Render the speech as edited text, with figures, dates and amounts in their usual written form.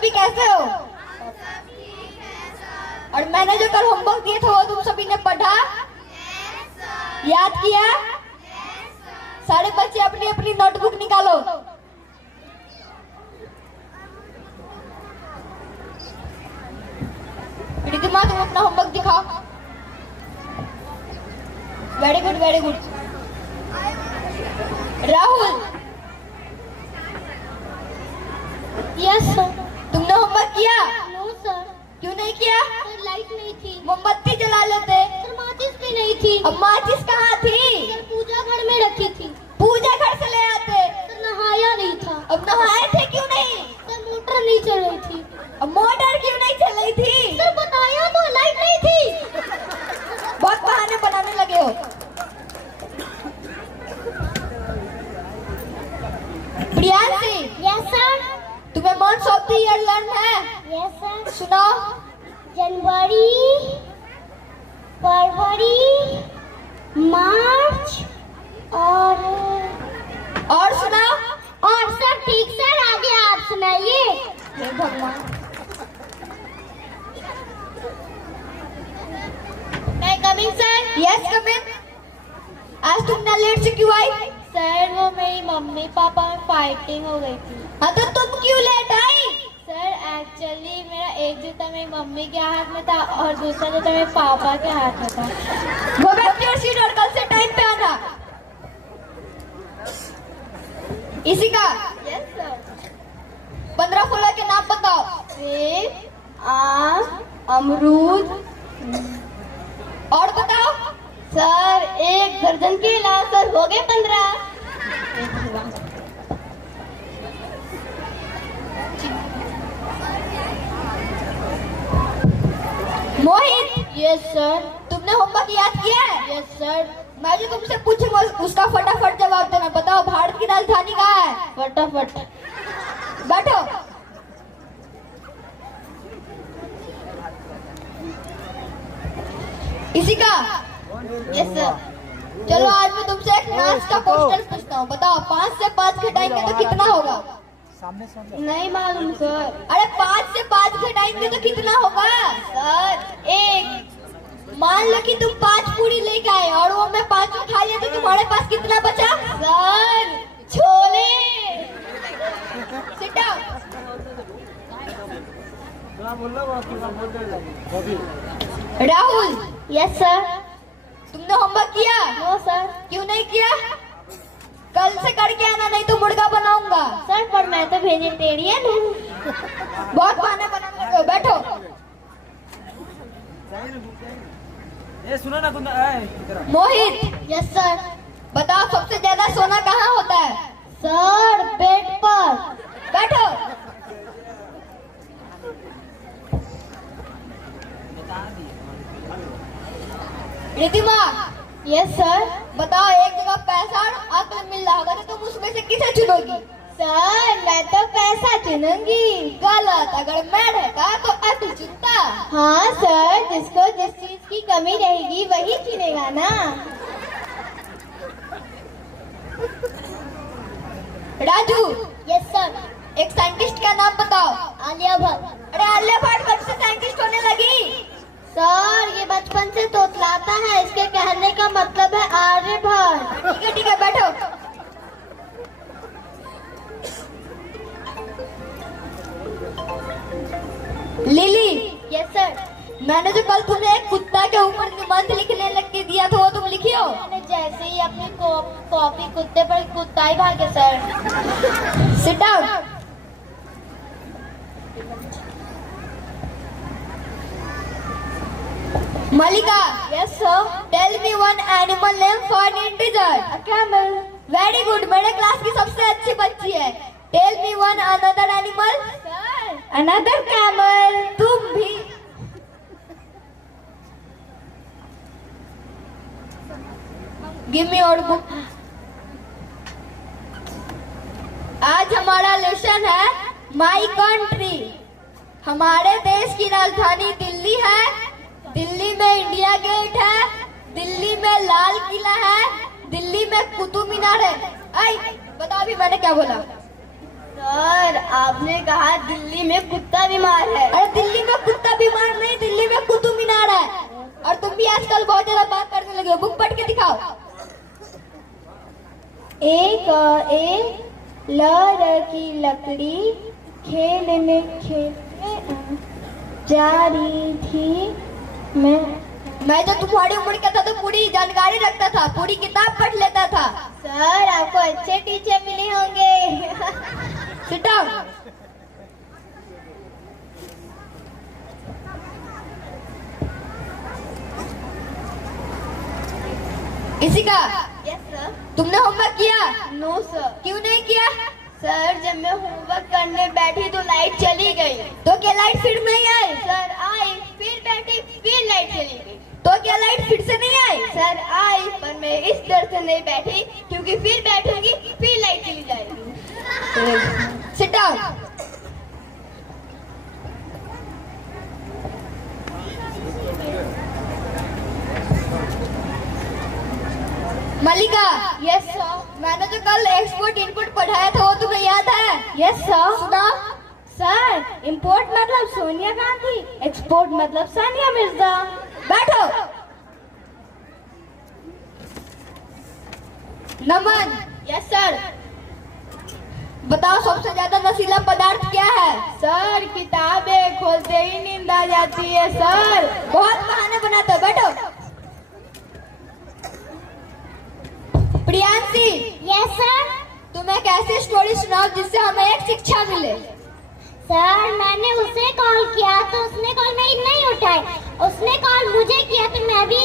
सभी कैसे हो? और मैंने जो कल होमवर्क दिए थे वो तुम सभी ने पढ़ा? याद किया? सारे बच्चे अपनी अपनी नोटबुक निकालो। रिद्धिमा तुम अपना होमवर्क दिखाओ। Very good very good. Rahul. Yes sir. तुमने होमवर्क किया? No sir. क्यों नहीं किया? सर लाइट नहीं थी। मोमबत्ती जला लेते। सर माचिस भी नहीं थी। अब माचिस कहाँ थी? सर पूजा घर में रखी थी। पूजा घर से ले आते। सर नहाया नहीं था। अब नहाए थे क्यों नहीं? सर मोटर नहीं चल रही थी। अब मोटर क्यों नहीं चल रही थी? सर बताया तो लाइट नहीं थी। बहुत बहाने बनाने लगे हो। प्रियांशी। Yes sir. तुम्हें months of the year learn है? Yes sir. सुनाओ। जनवरी, फरवरी, मार्च और सुनाओ। और सब ठीक सर। आगे आप सुनाइए। हे भगवान। मैं कमिंग सर। यस कम इन। आज तुम लेट से क्यों आई? सर वो मेरी मम्मी पापा में फाइटिंग हो गई थी। हाँ तो तुम क्यों लेट आई? सर एक्चुअली मेरा एक जूता मेरी मम्मी के हाथ में था और दूसरा जूता मेरे पापा के हाथ में था। Go back to your seat और कल से टाइम पे आना। इसी का? Yes sir. 15 फलों के नाम बताओ। सेब, आम, अमरूद। और बताओ। सर 1 दर्जन के अलावा सर हो गए 15। मोहित। Yes sir. तुमने होमवर्क याद किया है? Yes sir. मैं जो तुमसे पूछूंगा उसका फटाफट जवाब देना। बताओ भारत की राजधानी कहाँ है? फटाफट। बैठो। इसी का? Yes sir. चलो आज मैं तुमसे एक नाच का क्वेश्चन पूछता हूँ। बताओ 5 से 5 घटाएंगे तो कितना होगा? नहीं मालूम सर। अरे 5 से 5 घटाएंगे तो कितना होगा? सर 1। मान लो कि तुम 5 पूरी लेके आए और वो मैं 5 खा लिया तो तुम्हारे पास कितना बचा? सर छोले। Sit down. Rahul. Yes sir. तुमने होमवर्क किया? No sir. क्यों नहीं किया? कल से करके आना नहीं तो मुर्गा बनाऊंगा। सर पर मैं तो वेजिटेरियन हूँ। बहुत बहाने बनाने लगे हो। बैठो। सुनो ना तुम। मोहित। Yes sir. बताओ सबसे ज्यादा सोना कहाँ होता है? सर बेड पर। बैठो। रिद्धिमा। Yes sir. बताओ एक जगह पैसा और अक्ल मिल रहा होगा तो तुम उसमें से किसे चुनोगी? सर मैं तो पैसा चुनूंगी। गलत। अगर मैं रहता तो अक्ल चुनता। हाँ सर जिसको जिस चीज की कमी रहेगी वही चुनेगा ना। राजू। Yes sir. एक साइंटिस्ट का नाम बताओ। आलिया भट्ट। अरे आलिया भट्ट कब से साइंटिस्ट होने लगी? सर ये बचपन से तोतलाता है इसके कहने का मतलब है आर्यभट्ट। ठीक है बैठो। लिली। Yes sir. मैंने जो कल तुम्हें एक कुत्ता के ऊपर निबंध लिखने लग के दिया था वो तुम लिखी हो? मैंने जैसे ही अपनी कॉपी कुत्ते पर कुत्ता ही भागे sir. Sit down. Malika. Yes sir. Tell me one animal name found in desert. A camel. Very good. मेरे क्लास की सबसे अच्छी बच्ची है। Tell me one another animal. Sir another camel. तुम भी। Give me your book. आज हमारा लेसन है माई कंट्री। हमारे देश की राजधानी दिल्ली है। दिल्ली में इंडिया गेट है। दिल्ली में लाल किला है। दिल्ली में कुतुब मीनार है। आई बताओ अभी मैंने क्या बोला? सर आपने कहा दिल्ली में कुत्ता बीमार है। अरे दिल्ली में कुत्ता बीमार नहीं, दिल्ली में कुतुब मीनार है। और तुम भी आजकल बहुत ज्यादा बात करने लगे हो। बुक पढ़ के दिखाओ। एक लड़ की लकड़ी खेलने जा रही थी। मैं तो तुम्हारी उम्र का था तो पूरी जानकारी रखता था, पूरी किताब पढ़ लेता था। सर आपको अच्छे टीचर मिले होंगे। Sit down. इसी का यस सर। तुमने होमवर्क किया? No sir. क्यों नहीं किया? सर जब मैं होमवर्क करने बैठी तो लाइट चली गई। तो क्या लाइट फिर नहीं आई? सर आई, फिर बैठी, फिर लाइट चली गई। तो क्या लाइट फिर से नहीं आई? सर आई, पर मैं इस डर से नहीं बैठी क्योंकि फिर बैठूंगी फिर लाइट चली जाएगी। Sit down. Malika. Yes sir. मैंने जो कल एक्सपोर्ट इनपुट पढ़ाया था वो तुम्हें याद है? Yes sir. सुना? सर इंपोर्ट मतलब सोनिया गांधी, एक्सपोर्ट मतलब सानिया मिर्जा। बैठो। नमन। Yes sir. बताओ सबसे ज्यादा नशीला पदार्थ क्या है? सर किताबें खोलते ही नींद आ जाती है सर। बहुत बहाने बनाते हो। बैठो। प्रियांशी। Yes sir. तुम एक ऐसी स्टोरी सुनाओ जिससे हमें एक शिक्षा मिले। सर मैंने उसे कॉल किया तो उसने कॉल नहीं उठाई, उसने कॉल मुझे किया तो मैं भी